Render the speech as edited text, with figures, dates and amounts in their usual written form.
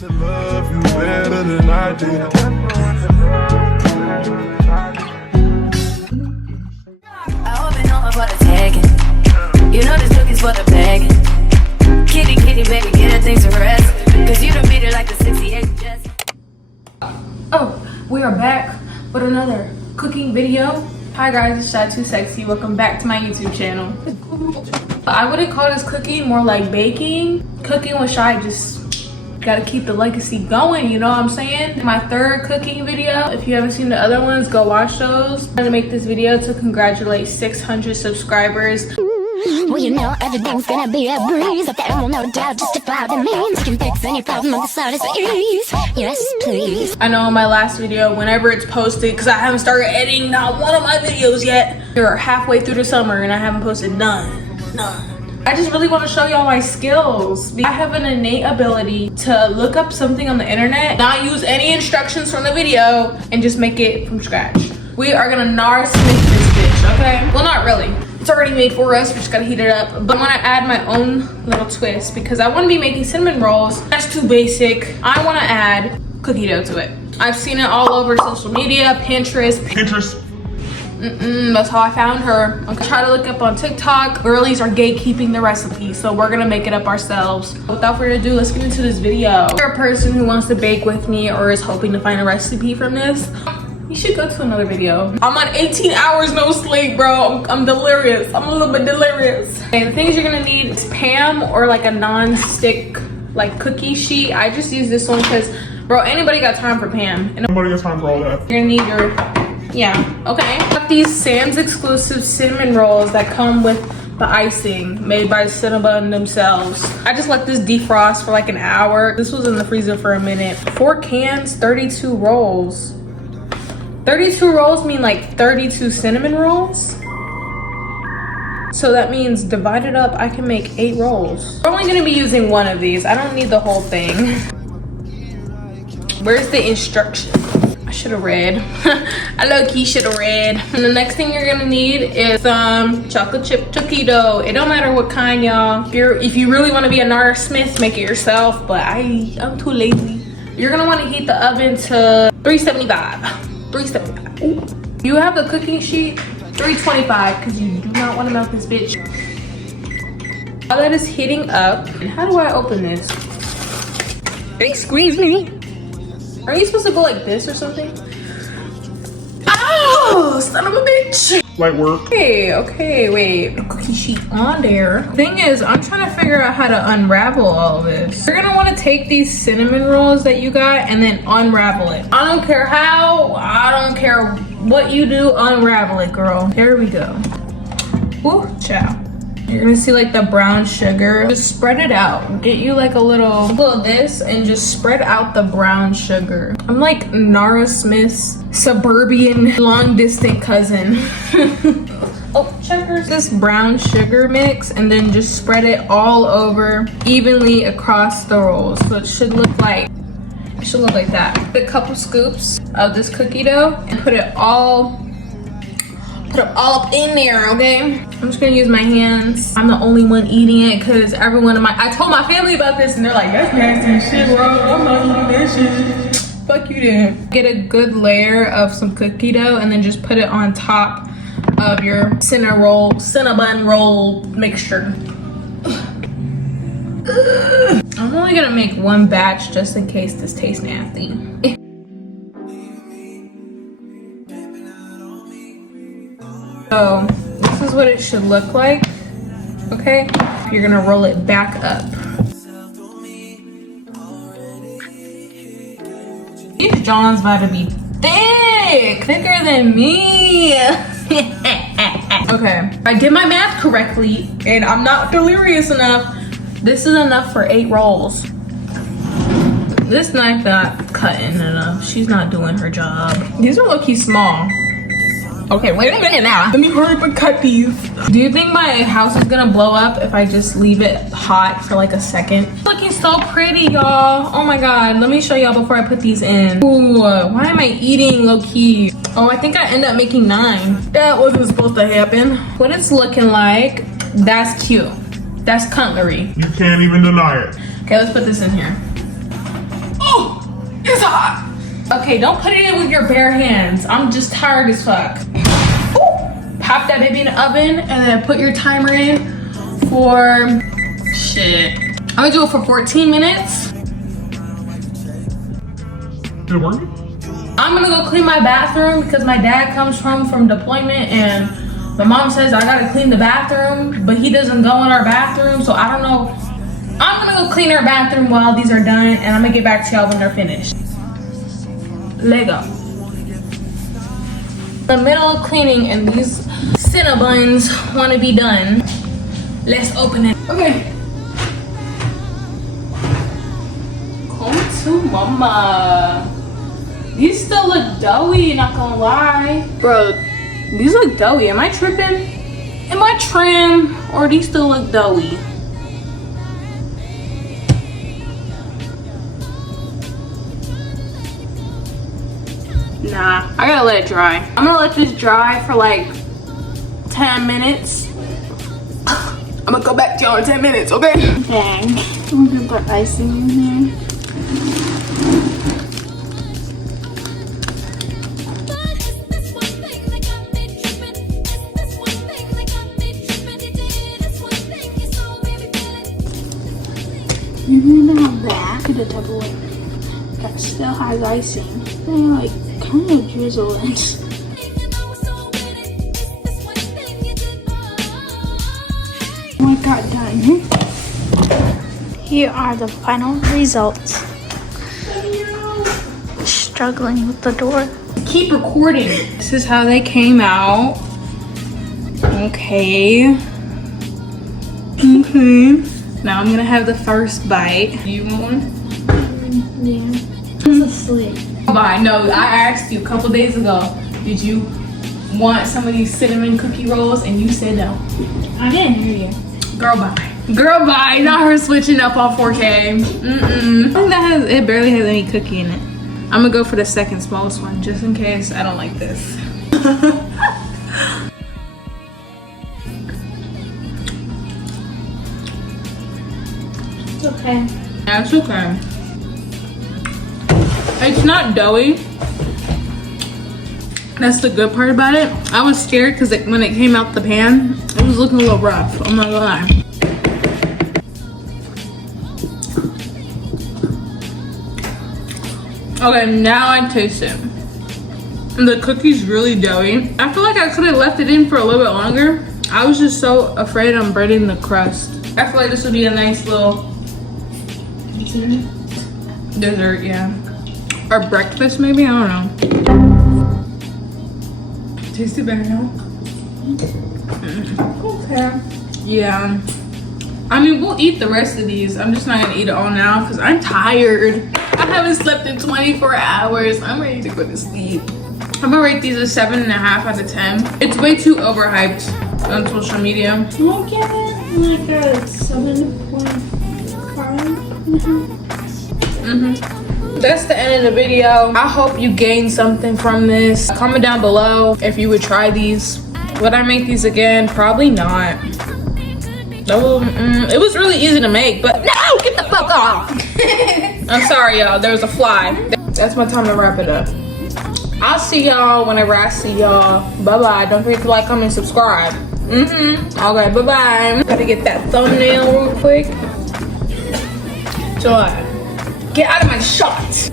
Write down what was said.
To love you better than I did. I open up for the tagging. You know this cookie's for the bagging. Kitty, kitty, baby, get her things to rest. Cause you done beat her like the 68 Jets. Oh, we are back with another cooking video. Hi guys, it's shy2sxy. Welcome back to my YouTube channel. I wouldn't call this cooking, more like baking. Cooking with Shy, just gotta keep the legacy going, you know what I'm saying? My third cooking video. If you haven't seen the other ones, go watch those. I'm gonna make this video to congratulate 600 subscribers. Well, you know, everything's gonna be a breeze. That will no doubt justify the means. You can fix any problem on the slightest ease. Yes, please. I know in my last video, whenever it's posted, because I haven't started editing not one of my videos yet. We're halfway through the summer and I haven't posted none. I just really want to show y'all my skills. I have an innate ability to look up something on the internet, not use any instructions from the video, and just make it from scratch. We are gonna Nara Smith this bitch, okay? Well, not really. It's already made for us, we just gotta heat it up. But I wanna add my own little twist because I wanna be making cinnamon rolls. That's too basic. I wanna add cookie dough to it. I've seen it all over social media, Pinterest. That's how I found her. I'm gonna try to look up on TikTok. Girlies are gatekeeping the recipe, so we're gonna make it up ourselves. Without further ado, let's get into this video. If you're a person who wants to bake with me or is hoping to find a recipe from this, you should go to another video. I'm on 18 hours no sleep, bro. I'm delirious. I'm a little bit delirious. Okay, the things you're gonna need is Pam or like a non-stick like cookie sheet. I just use this one because, bro, anybody got time for Pam? Nobody got time for all that. You're gonna need your, yeah, okay. Got these Sam's exclusive cinnamon rolls that come with the icing made by Cinnabon themselves. I just let this defrost for like an hour. This was in the freezer for a minute. 4 cans, 32 rolls. 32 rolls mean like 32 cinnamon rolls. So that means divided up, I can make 8 rolls. We're only gonna be using one of these. I don't need the whole thing. Where's the instruction? I should have read. I low-key should have read. And the next thing you're gonna need is chocolate chip cookie dough. It don't matter what kind, y'all. If you really wanna be a Nara Smith, make it yourself, but I'm too lazy. You're gonna wanna heat the oven to 375. 375. Ooh. You have the cooking sheet, 325, because you do not want to melt this bitch. While that is heating up, how do I open this? Excuse me. Are you supposed to go like this or something? Oh, son of a bitch. Light work. Okay, wait. The cookie sheet on there. Thing is, I'm trying to figure out how to unravel all of this. You're gonna want to take these cinnamon rolls that you got and then unravel it. I don't care how, I don't care what you do, unravel it, girl. There we go. Ooh, ciao. You're gonna see like the brown sugar. Just spread it out. Get you like a little of this and just spread out the brown sugar. I'm like Nara Smith's suburban long distant cousin. Oh, checkers. This brown sugar mix and then just spread it all over evenly across the rolls. So it should look like that. Put a couple scoops of this cookie dough and put it all up in there, okay? I'm just gonna use my hands. I'm the only one eating it because I told my family about this and they're like, that's nasty as shit, bro. I'm not eating that shit. Fuck you then. Get a good layer of some cookie dough and then just put it on top of your cinnabon roll mixture. I'm only gonna make one batch just in case this tastes nasty. So this is what it should look like, okay? You're gonna roll it back up. These Johns about to be thicker than me. Okay, I did my math correctly and I'm not delirious enough. This is enough for 8 rolls. This knife not cutting enough. She's not doing her job. These are low-key small. Okay, wait a minute now. Let me hurry up and cut these. Do you think my house is gonna blow up if I just leave it hot for like a second? It's looking so pretty, y'all. Oh my God, let me show y'all before I put these in. Ooh, why am I eating low key? Oh, I think I ended up making 9. That wasn't supposed to happen. What it's looking like, that's cute. That's cutlery. You can't even deny it. Okay, let's put this in here. Stop. Okay, don't put it in with your bare hands. I'm just tired as fuck. Ooh. Pop that baby in the oven and then put your timer in for shit. I'm gonna do it for 14 minutes. Did it work? I'm gonna go clean my bathroom because my dad comes from deployment and my mom says I gotta clean the bathroom, but he doesn't go in our bathroom, so I don't know. I'm gonna go clean our bathroom while these are done and I'm gonna get back to y'all when they're finished. Lego. The middle of cleaning and these Cinnabons wanna be done. Let's open it. Okay. Come to mama. These still look doughy, not gonna lie. Bro, these look doughy. Am I tripping? Am I trim? Or these still look doughy? Nah, I gotta let it dry. I'm gonna let this dry for like 10 minutes. I'm gonna go back to y'all in 10 minutes, okay? Dang, I'm gonna put icing in here. Back to the Tupperware that still has icing. They like kind of drizzle and what got done. Here are the final results. Struggling with the door. Keep recording. This is how they came out. Okay. Okay. Now I'm gonna have the first bite. You want one? Yeah. It's asleep. Bye. No, I asked you a couple days ago, did you want some of these cinnamon cookie rolls? And you said no. I didn't hear you. Girl, bye. Girl, bye. Not her switching up on 4K. I think it barely has any cookie in it. I'm gonna go for the second smallest one just in case I don't like this. Okay. That's okay. It's not doughy. That's the good part about it. I was scared because when it came out the pan, it was looking a little rough. I'm not gonna lie. Okay, now I taste it. The cookie's really doughy. I feel like I could have left it in for a little bit longer. I was just so afraid I'm breading the crust. I feel like this would be a nice little dessert, yeah. Or breakfast maybe, I don't know. Tastes it better now? Okay. Yeah. I mean, we'll eat the rest of these. I'm just not gonna eat it all now because I'm tired. I haven't slept in 24 hours. I'm ready to go to sleep. I'm gonna rate these a 7.5 out of 10. It's way too overhyped on social media. I'll give it like a 7.5. That's the end of the video. I hope you gained something from this. Comment down below if you would try these. Would I make these again? Probably not. It was really easy to make, but no, get the fuck off. I'm sorry, y'all. There was a fly. That's my time to wrap it up. I'll see y'all whenever I see y'all. Bye-bye. Don't forget to like, comment, subscribe. Okay, bye-bye. Gotta get that thumbnail real quick. Joy. Get out of my shot.